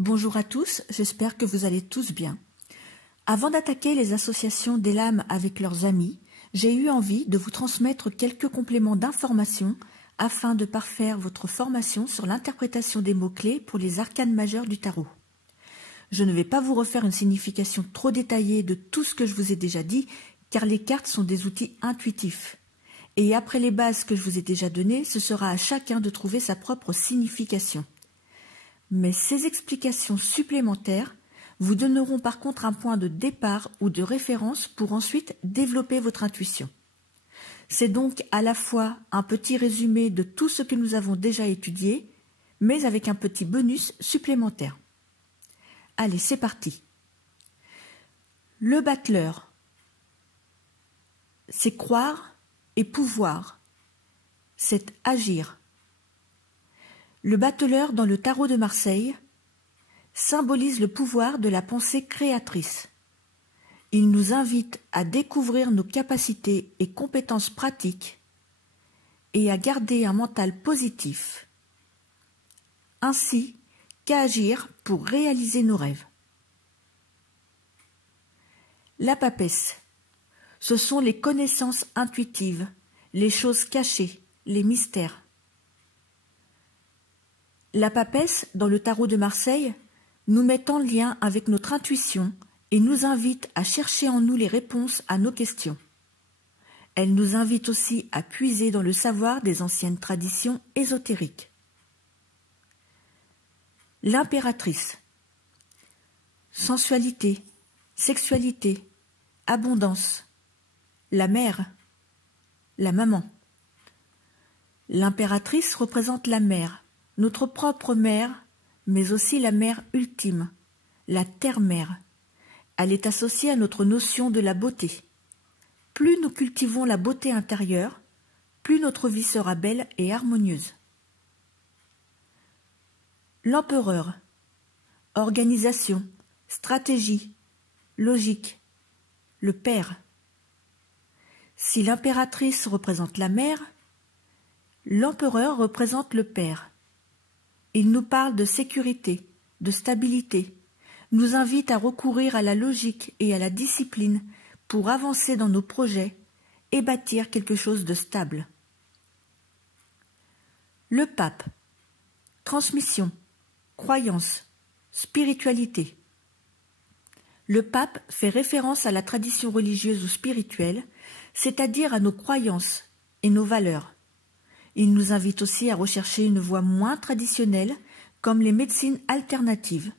Bonjour à tous, j'espère que vous allez tous bien. Avant d'attaquer les associations des lames avec leurs amis, j'ai eu envie de vous transmettre quelques compléments d'informations afin de parfaire votre formation sur l'interprétation des mots-clés pour les arcanes majeures du tarot. Je ne vais pas vous refaire une signification trop détaillée de tout ce que je vous ai déjà dit, car les cartes sont des outils intuitifs. Et après les bases que je vous ai déjà données, ce sera à chacun de trouver sa propre signification. Mais ces explications supplémentaires vous donneront par contre un point de départ ou de référence pour ensuite développer votre intuition. C'est donc à la fois un petit résumé de tout ce que nous avons déjà étudié, mais avec un petit bonus supplémentaire. Allez, c'est parti. Le battleur, c'est croire et pouvoir, c'est agir. Le battleur dans le tarot de Marseille symbolise le pouvoir de la pensée créatrice. Il nous invite à découvrir nos capacités et compétences pratiques et à garder un mental positif, ainsi qu'à agir pour réaliser nos rêves. La papesse, ce sont les connaissances intuitives, les choses cachées, les mystères. La papesse, dans le tarot de Marseille, nous met en lien avec notre intuition et nous invite à chercher en nous les réponses à nos questions. Elle nous invite aussi à puiser dans le savoir des anciennes traditions ésotériques. L'impératrice. Sensualité, sexualité, abondance. La mère, la maman. L'impératrice représente la mère, notre propre mère, mais aussi la mère ultime, la terre-mère. Elle est associée à notre notion de la beauté. Plus nous cultivons la beauté intérieure, plus notre vie sera belle et harmonieuse. L'empereur. Organisation, stratégie, logique. Le père. Si l'impératrice représente la mère, l'empereur représente le père. Il nous parle de sécurité, de stabilité, nous invite à recourir à la logique et à la discipline pour avancer dans nos projets et bâtir quelque chose de stable. Le pape. Transmission, croyance, spiritualité. Le pape fait référence à la tradition religieuse ou spirituelle, c'est-à-dire à nos croyances et nos valeurs. Il nous invite aussi à rechercher une voie moins traditionnelle, comme les médecines alternatives,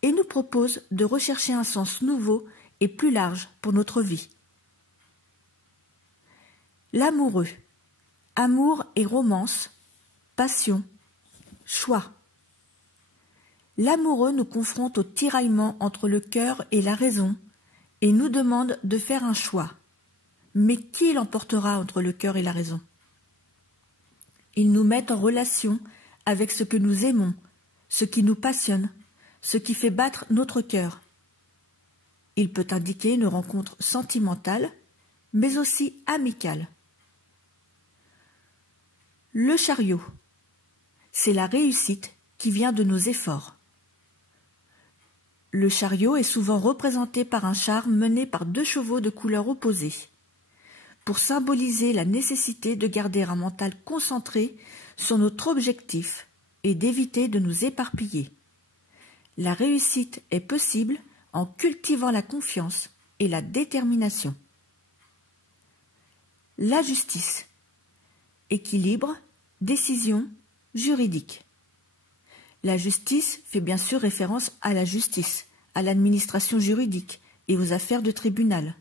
et nous propose de rechercher un sens nouveau et plus large pour notre vie. L'amoureux. Amour et romance, passion, choix. L'amoureux nous confronte au tiraillement entre le cœur et la raison et nous demande de faire un choix. Mais qui l'emportera entre le cœur et la raison ? Il nous met en relation avec ce que nous aimons, ce qui nous passionne, ce qui fait battre notre cœur. Il peut indiquer une rencontre sentimentale, mais aussi amicale. Le chariot, c'est la réussite qui vient de nos efforts. Le chariot est souvent représenté par un char mené par 2 chevaux de couleur opposée, pour symboliser la nécessité de garder un mental concentré sur notre objectif et d'éviter de nous éparpiller. La réussite est possible en cultivant la confiance et la détermination. La justice. Équilibre, décision, juridique. La justice fait bien sûr référence à la justice, à l'administration juridique et aux affaires de tribunal.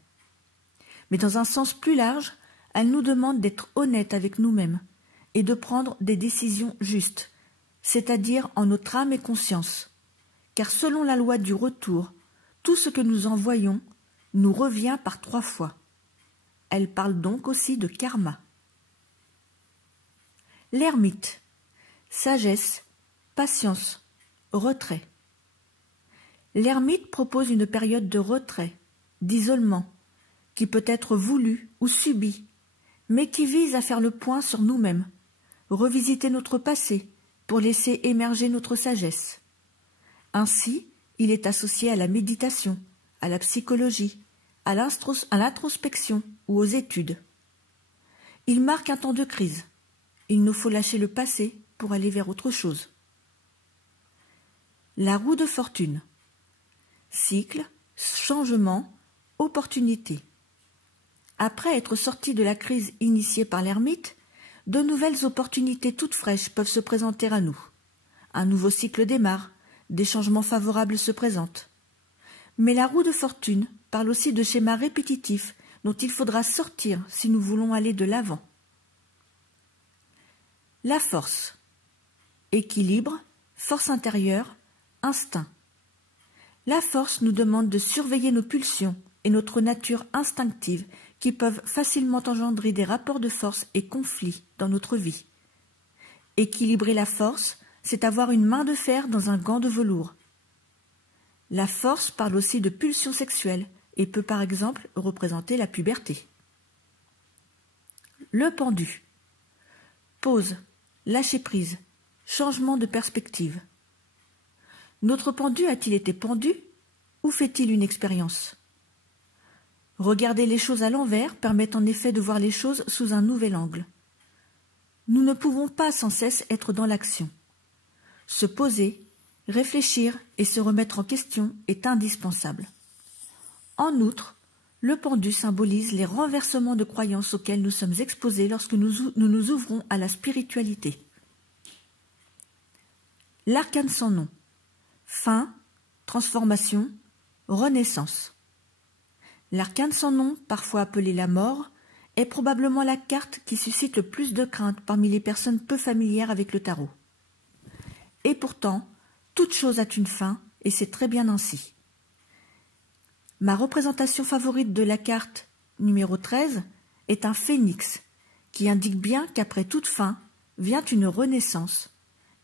Mais dans un sens plus large, elle nous demande d'être honnêtes avec nous-mêmes et de prendre des décisions justes, c'est-à-dire en notre âme et conscience. Car selon la loi du retour, tout ce que nous envoyons nous revient par 3 fois. Elle parle donc aussi de karma. L'ermite. Sagesse, patience, retrait. L'ermite propose une période de retrait, d'isolement, qui peut être voulu ou subi, mais qui vise à faire le point sur nous-mêmes, revisiter notre passé pour laisser émerger notre sagesse. Ainsi, il est associé à la méditation, à la psychologie, à l'introspection ou aux études. Il marque un temps de crise. Il nous faut lâcher le passé pour aller vers autre chose. La roue de fortune. Cycle, changement, opportunité. Après être sorti de la crise initiée par l'ermite, de nouvelles opportunités toutes fraîches peuvent se présenter à nous. Un nouveau cycle démarre, des changements favorables se présentent. Mais la roue de fortune parle aussi de schémas répétitifs dont il faudra sortir si nous voulons aller de l'avant. La force. Équilibre, force intérieure, instinct. La force nous demande de surveiller nos pulsions et notre nature instinctive qui peuvent facilement engendrer des rapports de force et conflits dans notre vie. Équilibrer la force, c'est avoir une main de fer dans un gant de velours. La force parle aussi de pulsions sexuelles et peut par exemple représenter la puberté. Le pendu. Pause, lâcher prise, changement de perspective. Notre pendu a-t-il été pendu ou fait-il une expérience ? Regarder les choses à l'envers permet en effet de voir les choses sous un nouvel angle. Nous ne pouvons pas sans cesse être dans l'action. Se poser, réfléchir et se remettre en question est indispensable. En outre, le pendu symbolise les renversements de croyances auxquels nous sommes exposés lorsque nous nous ouvrons à la spiritualité. L'arcane sans nom. Fin, transformation, renaissance. L'arcane sans nom, parfois appelée la mort, est probablement la carte qui suscite le plus de crainte parmi les personnes peu familières avec le tarot. Et pourtant, toute chose a une fin, et c'est très bien ainsi. Ma représentation favorite de la carte numéro 13 est un phénix, qui indique bien qu'après toute fin vient une renaissance,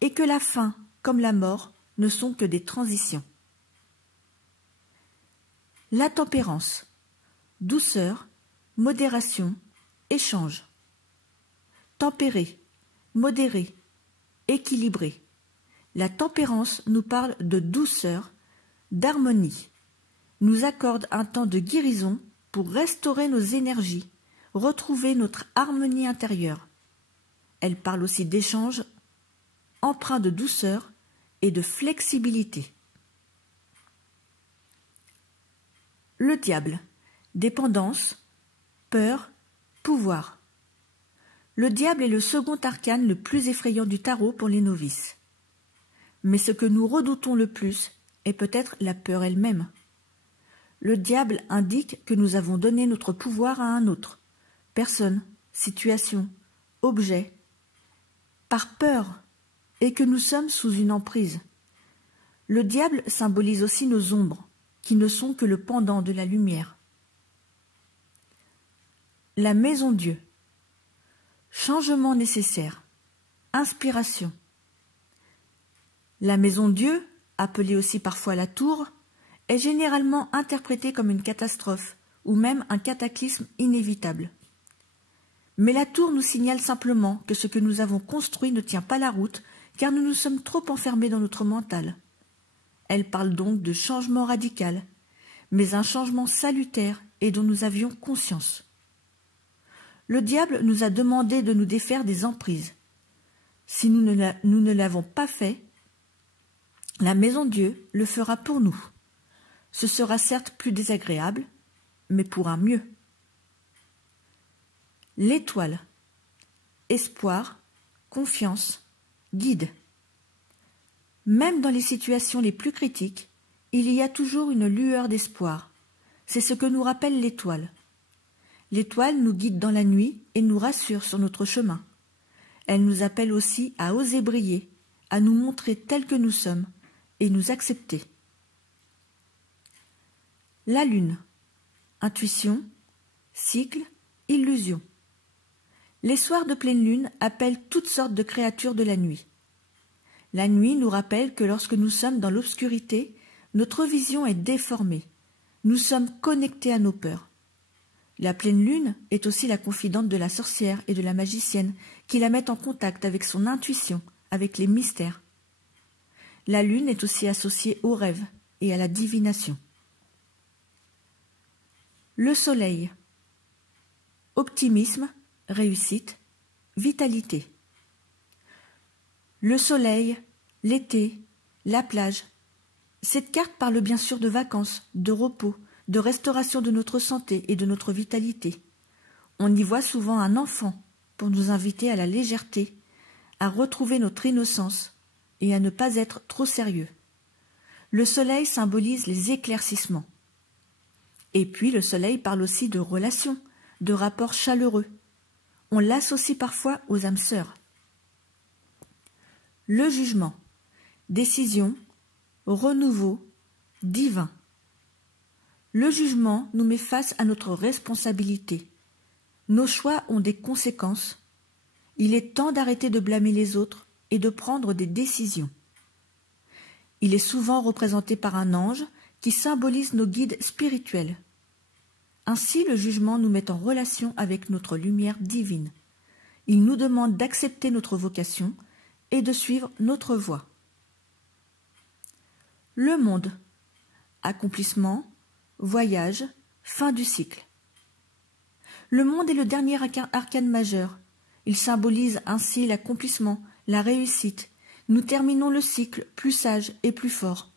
et que la fin, comme la mort, ne sont que des transitions. La tempérance. Douceur, modération, échange. Tempérer, modérer, équilibrer. La tempérance nous parle de douceur, d'harmonie, nous accorde un temps de guérison pour restaurer nos énergies, retrouver notre harmonie intérieure. Elle parle aussi d'échange, empreint de douceur et de flexibilité. Le diable. Dépendance, peur, pouvoir. Le diable est le second arcane le plus effrayant du tarot pour les novices. Mais ce que nous redoutons le plus est peut-être la peur elle-même. Le diable indique que nous avons donné notre pouvoir à un autre, personne, situation, objet, par peur, et que nous sommes sous une emprise. Le diable symbolise aussi nos ombres, qui ne sont que le pendant de la lumière. La maison Dieu. Changement nécessaire. Inspiration. La maison Dieu, appelée aussi parfois la tour, est généralement interprétée comme une catastrophe ou même un cataclysme inévitable. Mais la tour nous signale simplement que ce que nous avons construit ne tient pas la route car nous nous sommes trop enfermés dans notre mental. Elle parle donc de changement radical, mais un changement salutaire et dont nous avions conscience. Le diable nous a demandé de nous défaire des emprises. Si nous ne l'avons pas fait, la maison Dieu le fera pour nous. Ce sera certes plus désagréable, mais pour un mieux. L'étoile. Espoir, confiance, guide. Même dans les situations les plus critiques, il y a toujours une lueur d'espoir. C'est ce que nous rappelle l'étoile. L'étoile nous guide dans la nuit et nous rassure sur notre chemin. Elle nous appelle aussi à oser briller, à nous montrer tels que nous sommes et nous accepter. La lune. Intuition, cycle, illusion. Les soirs de pleine lune appellent toutes sortes de créatures de la nuit. La nuit nous rappelle que lorsque nous sommes dans l'obscurité, notre vision est déformée. Nous sommes connectés à nos peurs. La pleine lune est aussi la confidente de la sorcière et de la magicienne qui la mettent en contact avec son intuition, avec les mystères. La lune est aussi associée au rêve et à la divination. Le soleil. Optimisme, réussite, vitalité. Le soleil, l'été, la plage. Cette carte parle bien sûr de vacances, de repos, de restauration de notre santé et de notre vitalité. On y voit souvent un enfant pour nous inviter à la légèreté, à retrouver notre innocence et à ne pas être trop sérieux. Le soleil symbolise les éclaircissements. Et puis le soleil parle aussi de relations, de rapports chaleureux. On l'associe parfois aux âmes sœurs. Le jugement, décision, renouveau, divin. Le jugement nous met face à notre responsabilité. Nos choix ont des conséquences. Il est temps d'arrêter de blâmer les autres et de prendre des décisions. Il est souvent représenté par un ange qui symbolise nos guides spirituels. Ainsi, le jugement nous met en relation avec notre lumière divine. Il nous demande d'accepter notre vocation et de suivre notre voie. Le monde. Accomplissement, voyage, fin du cycle. Le monde est le dernier arcane majeur. Il symbolise ainsi l'accomplissement, la réussite. Nous terminons le cycle plus sage et plus fort.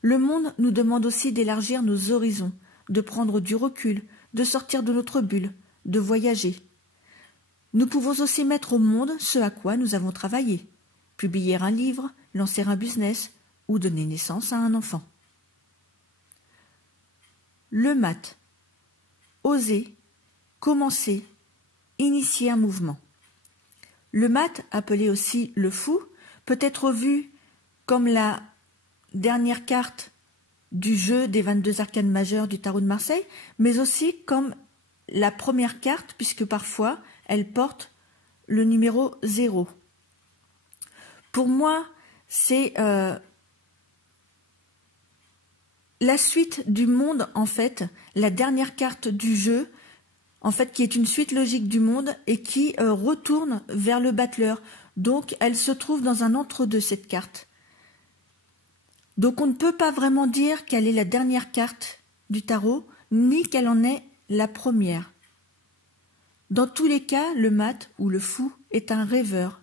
Le monde nous demande aussi d'élargir nos horizons, de prendre du recul, de sortir de notre bulle, de voyager. Nous pouvons aussi mettre au monde ce à quoi nous avons travaillé, publier un livre, lancer un business ou donner naissance à un enfant. Le mat. Oser, commencer, initier un mouvement. Le mat, appelé aussi le fou, peut être vu comme la dernière carte du jeu des 22 arcanes majeures du tarot de Marseille, mais aussi comme la première carte, puisque parfois elle porte le numéro 0. Pour moi, c'est la suite du monde, en fait, la dernière carte du jeu, en fait, qui est une suite logique du monde et qui retourne vers le battleur. Donc, elle se trouve dans un entre-deux, cette carte. Donc, on ne peut pas vraiment dire qu'elle est la dernière carte du tarot, ni qu'elle en est la première. Dans tous les cas, le mat ou le fou est un rêveur,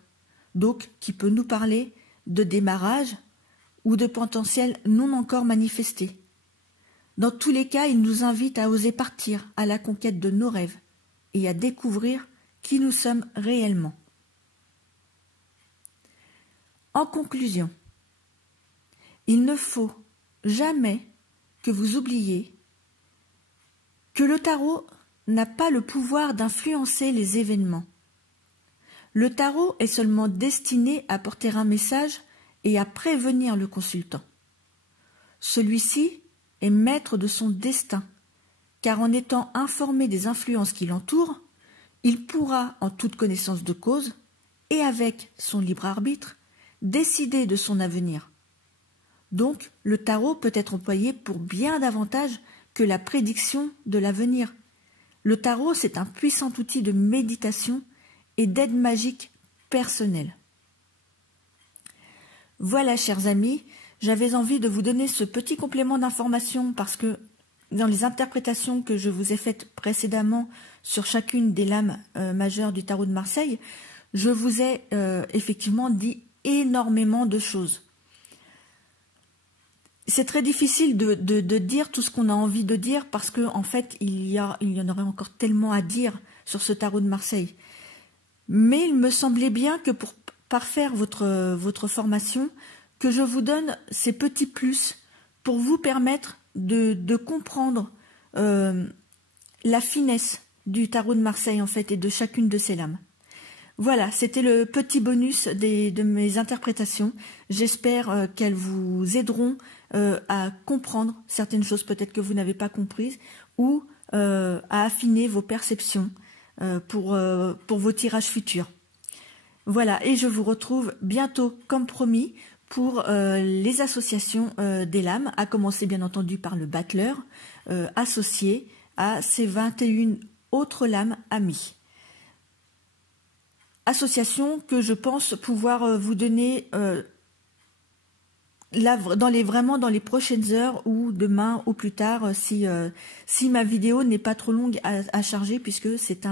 donc qui peut nous parler de démarrage ou de potentiel non encore manifesté. Dans tous les cas, il nous invite à oser partir à la conquête de nos rêves et à découvrir qui nous sommes réellement. En conclusion, il ne faut jamais que vous oubliez que le tarot n'a pas le pouvoir d'influencer les événements. Le tarot est seulement destiné à porter un message et à prévenir le consultant. Celui-ci est maître de son destin, car en étant informé des influences qui l'entourent, il pourra, en toute connaissance de cause, et avec son libre arbitre, décider de son avenir. Donc, le tarot peut être employé pour bien davantage que la prédiction de l'avenir. Le tarot, c'est un puissant outil de méditation et d'aide magique personnelle. Voilà, chers amis, j'avais envie de vous donner ce petit complément d'information parce que dans les interprétations que je vous ai faites précédemment sur chacune des lames majeures du tarot de Marseille, je vous ai effectivement dit énormément de choses. C'est très difficile de dire tout ce qu'on a envie de dire parce que en fait il y en aurait encore tellement à dire sur ce tarot de Marseille. Mais il me semblait bien que pour parfaire votre formation, que je vous donne ces petits plus pour vous permettre de comprendre la finesse du tarot de Marseille en fait et de chacune de ces lames. Voilà, c'était le petit bonus de mes interprétations. J'espère qu'elles vous aideront à comprendre certaines choses peut-être que vous n'avez pas comprises ou à affiner vos perceptions pour vos tirages futurs. Voilà, et je vous retrouve bientôt comme promis pour les associations des lames, à commencer bien entendu par le battleur associé à ces 21 autres lames amies. Association que je pense pouvoir vous donner là, vraiment dans les prochaines heures ou demain ou plus tard, si ma vidéo n'est pas trop longue à charger, puisque c'est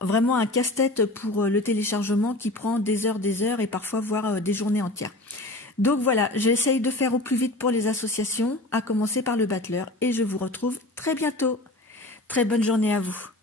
vraiment un casse-tête pour le téléchargement qui prend des heures et parfois voire des journées entières. Donc voilà, j'essaye de faire au plus vite pour les associations, à commencer par le battleur, et je vous retrouve très bientôt. Très bonne journée à vous.